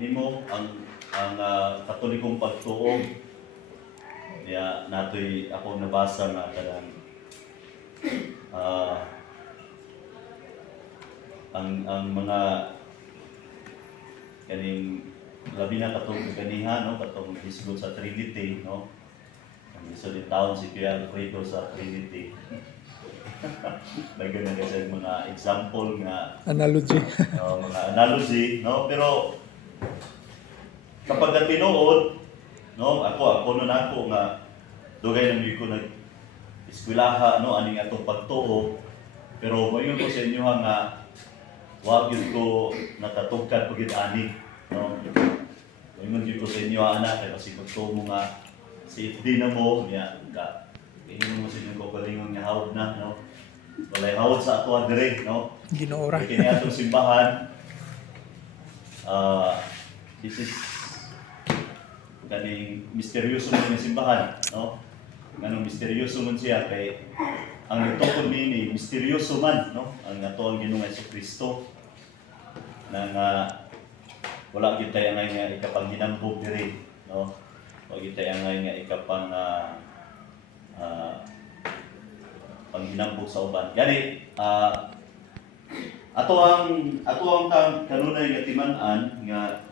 nimo ang katolikong pagtuo niya natoy ako nabasa nga kanang ah, ang mga kaning labi na katong ganiha no katong isgod sa Trinity no ang isod in town si Kuya Alfredo sa Trinity. Nagana kasi mga example nga Analogy. mga analogy no pero kapag ka tinuod no ako nun ako nga dugay na ko nag eskwelaha no aning atong pagtuo pero mayon ko sa inyo nga wag yun ko nakatugkad pagid ani no mayon gyud ko sa inyo anak kay kasi pagtuo mo nga si FD na mo niya ka mo sa inyo ko galingon nga hawd na no walay hawd sa ato dire no Ginoora. kini atong simbahan this is kaning misteryoso man nga simbahan no nganong misteryoso man siya kay ang nagtukod ni misteryoso man no ang ato ang Ginoong Jesucristo na wala gyud tay angay nga ikapanghinambog diri no wala gyud tay angay nga ikapang panghinambog sa uban gani ato ang kanunay nga timan-an nga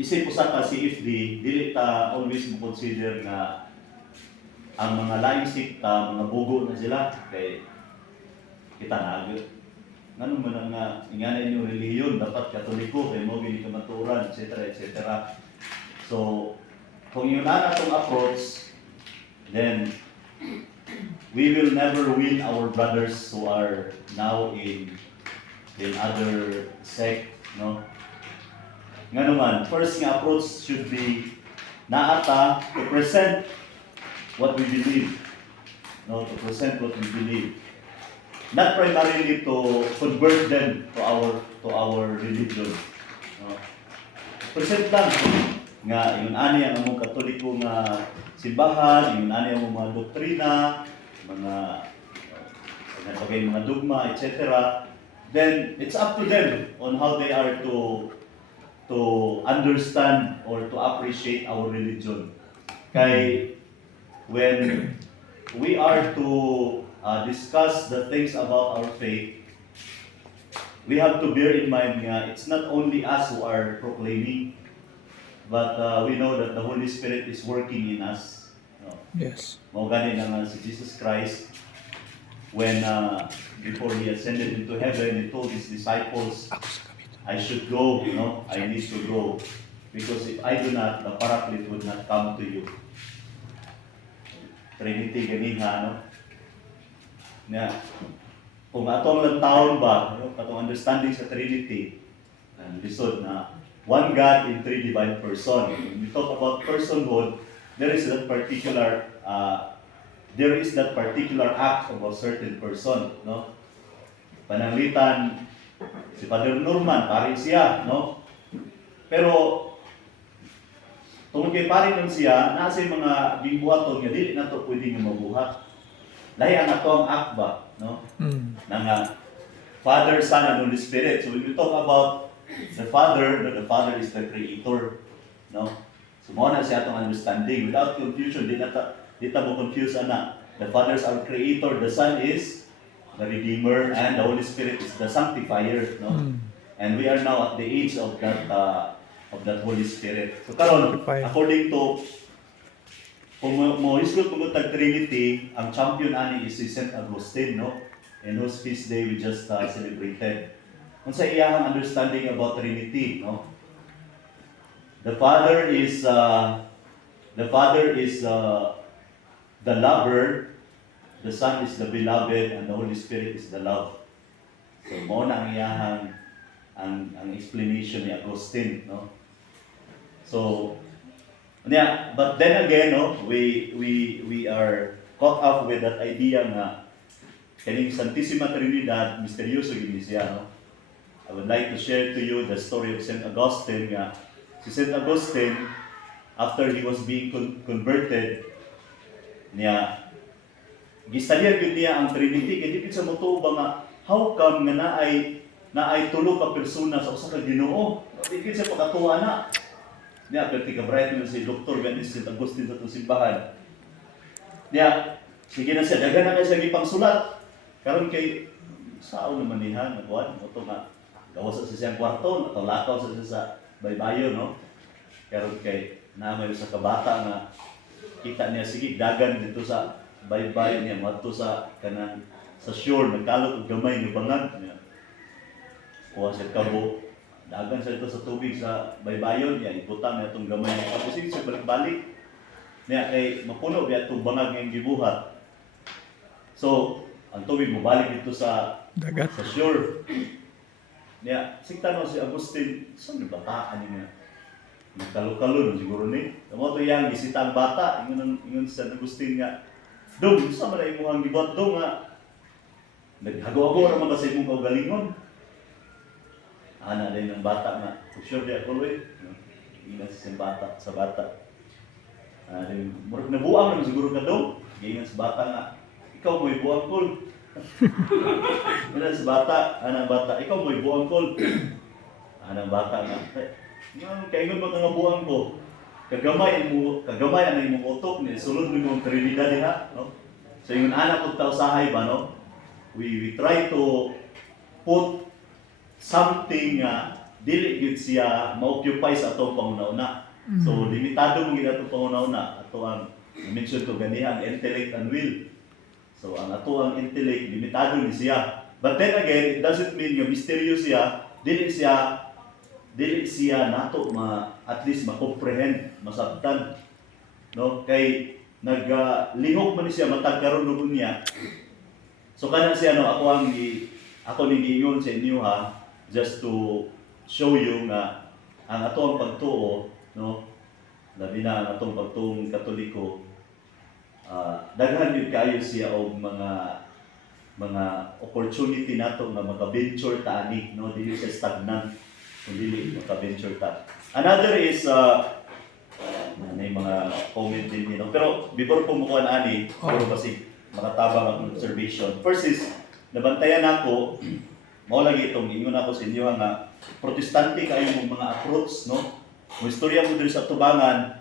isip usa ka CFD dili ta always mo consider nga ang mga laing sikta mga bugo na sila kay kita nagit ngano man nga ingana inyo relihiyon dapat katoliko kay mo gini kamaturan etc. So kung yun na atong approach then we will never win our brothers who are now in other sect no nga naman, first nga approach should be naata to present what we believe. No, to present what we believe. Not primarily to convert them to our religion. No. Present lang nga yun ani ang among katoliko nga simbahan, yun ani ang mga doktrina, mga mga dogma, etc. Then it's up to them on how they are to understand or to appreciate our religion. Kay when we are to discuss the things about our faith, we have to bear in mind nga it's not only us who are proclaiming, but we know that the Holy Spirit is working in us. No? Yes. Mao gani nga si Jesus Christ when before he ascended into heaven, he told his disciples, I should go, I need to go. Because if I do not, the Paraclete would not come to you. Trinity ganiha, no? Na, kung atong lantawon ba, atong understanding sa Trinity, lisod na one God in three divine person. When we talk about personhood, there is that particular act of a certain person, no? Pananglitan si Father Norman, paring siya, no? Pero tungod kay paring lang siya, nasa mga gibuhaton nga dili na to pwede nga mabuhat. Lahi ang ato ang act ba, no? Nang Father, Son, and Holy Spirit. So when we talk about the Father is the Creator, no? So mo na siya atong understanding without confusion, di ta mo confuse ana. The Father is our Creator, the Son is the Redeemer, and the Holy Spirit is the Sanctifier, no? And we are now at the age of that Holy Spirit. So karon, according to kung mo isgot kung tag Trinity, ang champion ani is si Saint Augustine, no? And whose feast day we just celebrated. Kung sa iyang understanding about Trinity, no? The Father is the lover. The Son is the beloved and the Holy Spirit is the love. So mo na ang iyahang ang explanation ni Augustine, no? So but then again, no, we are caught up with that idea nga kaning Santissima Trinidad misteryoso gid siya, no? I would like to share to you the story of Saint Augustine nga si Saint Augustine after he was being converted niya gisaliyag yun niya ang Trinity, kaya di sa moto ba nga, how come nga naay tulo ka persona sa usa ka Ginoo? Hindi siya pagkatuwa na. Niya, pero tika-bright mo si Dr. St. Agustin sa itong simbahan. Niya, sige na siya, daghan na siya gipang sulat. Karon kay, saan naman niya, nagkuhan, ito nga, gawas sa siyang kwarto, natalakaw sa siya sa baybayo, no? Karon kay, naamay sa kabata nga, kita niya, sige, dagan dito sa baybayo niya, mato sa kanang, sa shore, nagkalot og gamay ng bangan. Niya, kuha siya kabo, dagan siya ito sa tubig sa baybayon niya, ibutang niya itong gamay niya. Tapos sige siya balik-balik. Niya kay mapuno niya itong bangag niyang gibuhat. So, ang tubig mo balik dito sa Dagat. sa shore. Niya, sikta no si Agustin, saan yung bataan niya? Nagkalo-kalo siguro ni. Tamo to yang bisita ang bata, ingon sa Agustin nga, Dong, sa man na imong gibuhat dong nga. Naghago-hago naman kasi imong kaugalingon. Ana din ng bata na, for sure di ako eh. Ingat sa bata, sa bata. Murag nabuang naman siguro ka daw. Ingat sa bata nga, ikaw mo'y buang kol. Ingat sa bata, anang bata, ikaw mo'y buang kol. Anang bata nga, kaingon mo nga buang ko. Kagamay ang imong utok ni sulod mo yung Trinidad diha, no? So yung anak ko tao sahay ba, no? We try to put something dili gid siya ma-occupy sa atong pangunauna. So limitado mo gid atong pangunauna. Ato ang mention ko ganiha ang intellect and will. So ang ato ang intellect limitado ni siya. But then again, it doesn't mean yung mysterious siya, dili siya nato at least ma-comprehend, masabtan. No? Kay naglihok man siya matag karon ug niya. So kana siya no ako ni giingon sa inyo ha, just to show you nga ang atong pagtuo, no, labi na ang atong pagtuong Katoliko, daghan yun kayo siya og mga opportunity nato nga maka-venture ta ani, no, dili siya stagnant kung dili maka-venture ta. Another is may mga comment din no, pero before po mo kuan ani, pero kasi makatabang ang observation. First is nabantayan ako mao lagi itong ingon ako sa inyo nga protestante kayo mong mga approach, no? Mo istorya mo diri sa tubangan,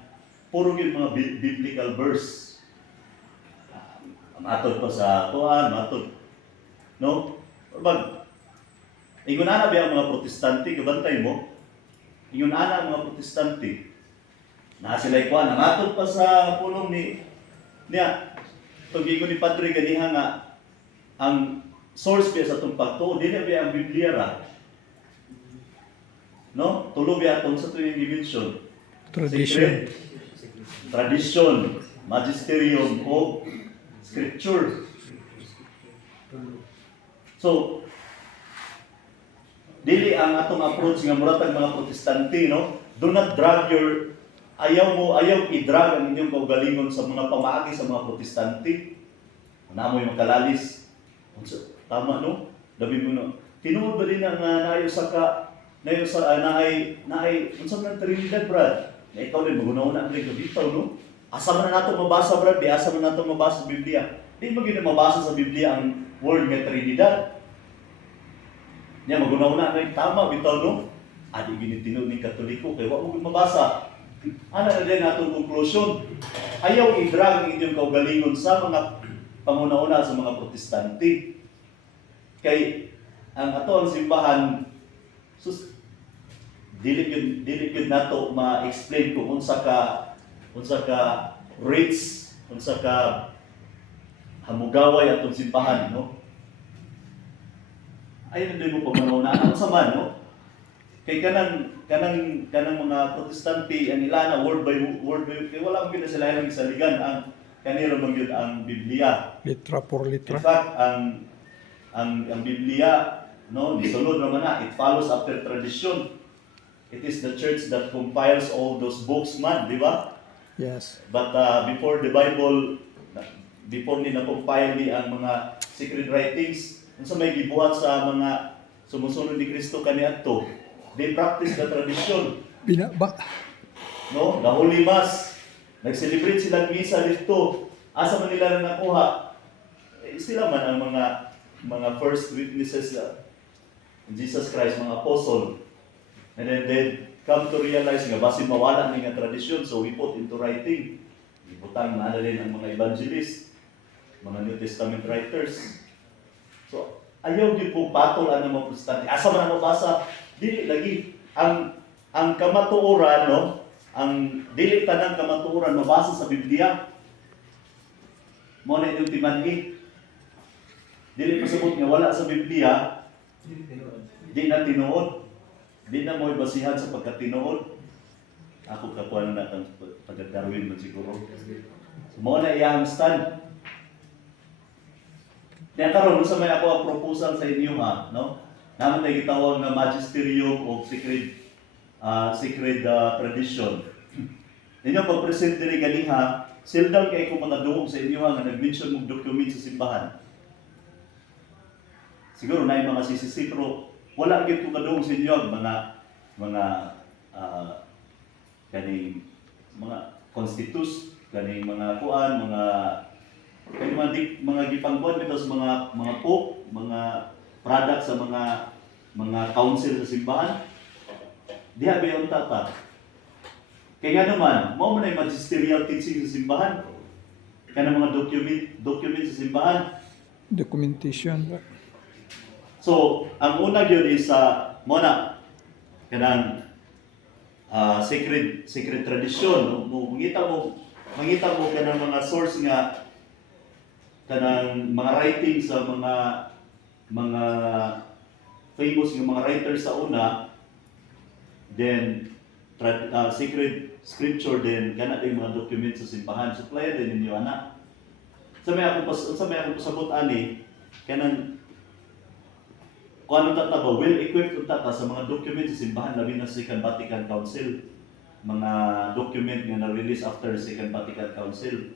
puro gyud mga biblical verse. Matod pa sa tuan, matod. No? Pag ingon ana biya ang mga protestante, kabantay mo. Ingon ana ang mga protestante. Na sila ikuan, matod pa sa pulong niya. Tug ingon ni Padre ganiha nga ang source biya sa itong pagtuo, dili biya ang Biblia ra. No? Tulo biya itong sa tuwing dimension. Tradition. Tradition, magisterium, o scripture. So, dili ang atong approach nga muratag mga protestante, no? Do not drag your ayaw i-drag ang inyong kaugalingon sa mga pamaagi sa mga protestante. Namoy makalalis. Tama no? Labi mo no. Tinuod ba din ang naay unsang nang Trinidad, Brad? Na ikaw din magunaw-una ang bitaw no? Asa man nato mabasa, Brad? Di asa man nato mabasa sa Biblia. Di ba gina mabasa sa Biblia ang word nga Trinidad? Nya magunaw-una ang tama bitaw no? Adi gini tinuod ni Katoliko kay wa mo mabasa. Ana na din atong conclusion. Ayaw i-drag ang inyong kaugalingon sa mga panguna-una sa mga protestante. Kay ang ato ang simbahan dili gyud nato ma-explain kung unsa ka rich, unsa ka hamugaway atong simbahan, no? Ay hindi mo pagmanaw unsa man, no? Kay kanang mga protestante ang ilana word by word kay wala gyud sila ilang isaligan ang kanila man gyud ang Biblia. Litra por litra. In fact, ang Biblia, no, nisulod naman na, it follows after tradition. It is the church that compiles all those books man, di ba? Yes. But before the Bible, before ni na-compile ni ang mga secret writings, unsa may gibuhat sa mga sumusunod ni Kristo kaniadto, they practice the tradition. Binaba. No, the Holy Mass, nag-celebrate silang misa dito. Asa man nila nakuha? Sila man ang mga first witnesses in Jesus Christ, mga apostle. And then come to realize nga basi mawala ni nga tradisyon, so we put into writing. Ibutang na din ang mga evangelist, mga New Testament writers. So ayaw gyud po patol ang mga protestante. Asa man ang mabasa, dili lagi ang kamatuoran, no? Ang dili tanang kamatuoran mabasa sa Biblia. Mo na yung timandi. Dili pasabot nga wala sa Biblia, di na tinuod. Di na mo basihan sa pagkatinuod. Ako kakuha na natang pagka-Darwin man siguro. So, mo na iyang stand. Kaya karon sa may ako ang proposal sa inyo ha, no? Naman na gitawag na Magisterium of Sacred Tradition. Ninyo pag-present diri ganiha, sildang kay kung mga duhog sa inyo ha, nga nag-mention mong document sa simbahan. Siguro na yung mga CCC, pero wala gyud ko kadung sa inyo mga kaning mga constitutes, kaning mga kuan, mga gipangkuan bitaw sa mga pope, mga product sa mga council sa simbahan. Diha ba yung tata? Kaya naman, mao man ay magisterial teaching sa simbahan. Kanang mga document sa simbahan. Documentation. So, ang una gyud is muna kanang sacred tradition, mangita mo kanang mga source nga kanang mga writing sa mga famous nga mga writers sa una, then sacred scripture din kana yung mga document sa simbahan. Supply din ninyo ana. Sa may ako pasabot ani kanang kung ano tataba, well-equipped ang tata sa mga document sa simbahan, labi na sa Second Vatican Council. Mga document nga na-release after Second Vatican Council.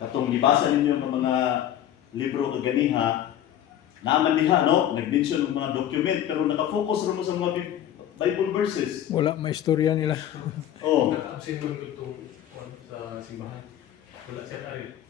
Katong gibasa ninyo ng mga libro kaganiha, naaman diha, no? Nag-mention ng mga document, pero nakafocus rin mo sa mga Bible verses. Wala, may istorya nila. Oh. Naka-absent man ito sa simbahan. Wala siya karin.